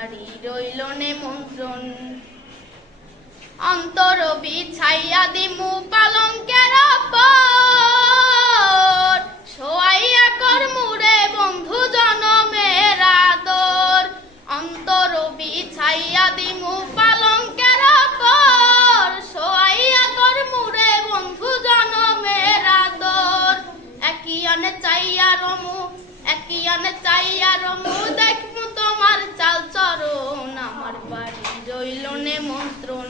বাড়ি রইল নিমন্ত্রণ। অন্তর বিছাইয়া দিমু পালঙ্কের ওপর, শোয়াইয়া করমুরে বন্ধু জনমের আদর। অন্তর বিছাইয়া দিমু পালঙ্কের ওপর, শোয়াইয়া করমুরে বন্ধু জনমের আদর। একই আনে চাইয়া রমু, একই আনে চাইয়া রমু, দেখমু তোমার চাল চরণ। আমার বাড়ি রইল নিমন্ত্রণ,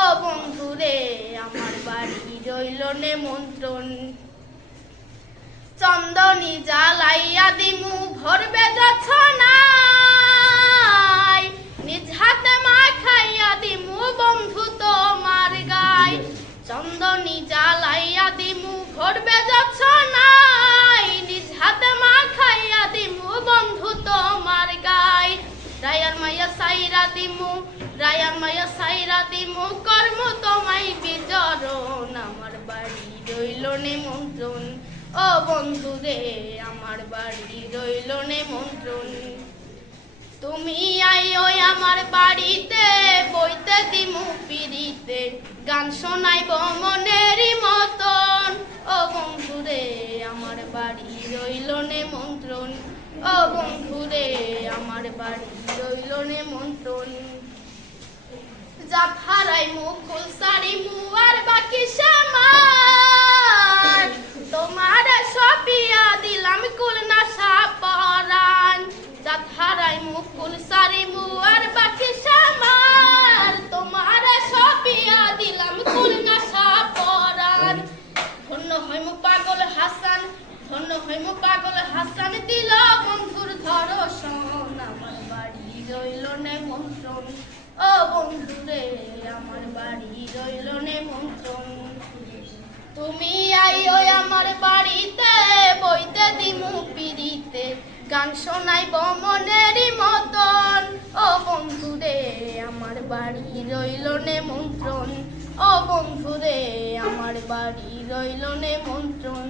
ও বন্ধুরে আমার বাড়ি রইল নিমন্ত্রণ। চন্দনী জ্বালাইয়া দিমু ভরবে জোছনায়, নিজ হাতে মাখাইয়া দিমু বন্ধু তোমার গায়। চন্দনী জ্বালাইয়া দিমু ভরবে জোছনায়, নিজ হাতে মাখাইয়া দিমু বন্ধু তোমার গায়। রায়ার মায়া সাইরা দিমু, রায়ার মায়া সাইরা দিমু, কর্ম তোমায় বিচরণ। আমার বাড়ি রইল নিমন্ত্রণ, ও বন্ধুরে আমার বাড়ি রইল নিমন্ত্রণ। তুমি আইও আমার বাড়িতে, বইতে দিমু পিড়িতে, গান শোনাইব মনেরই মতন। ও বন্ধুরে আমার বাড়ি রইল নিমন্ত্রণ, ও বন্ধুরে আমার বাড়ি রইল নিমন্ত্রণ। জাফারাই মুকুল সারিমু আর বাকি সামার, তোমার সপিয়া দিলাম কুল না সাপরান। জাফারাই মুকুল সারিমু আর বাকি সামার, তোমার সপিয়া দিলাম কুল না সাপরান। ধন্য হইমু পাগল হাসান, ধন্য হইমু পাগল হাসান, দিল বন্ধুর ধর্ষণ। আমার বাড়ি রইল নিমন্ত্রণ, ও বন্ধুরে আমার বাড়ি রইল নিমন্ত্রণ। তুমি আইও আমার বাড়িতে, বইতে দিমু পিড়িতে, গান শোনাইব মনেরই মতন। ও বন্ধুরে আমার বাড়ি রইল নিমন্ত্রণ, ও বন্ধুরে আমার বাড়ি রইল নিমন্ত্রণ।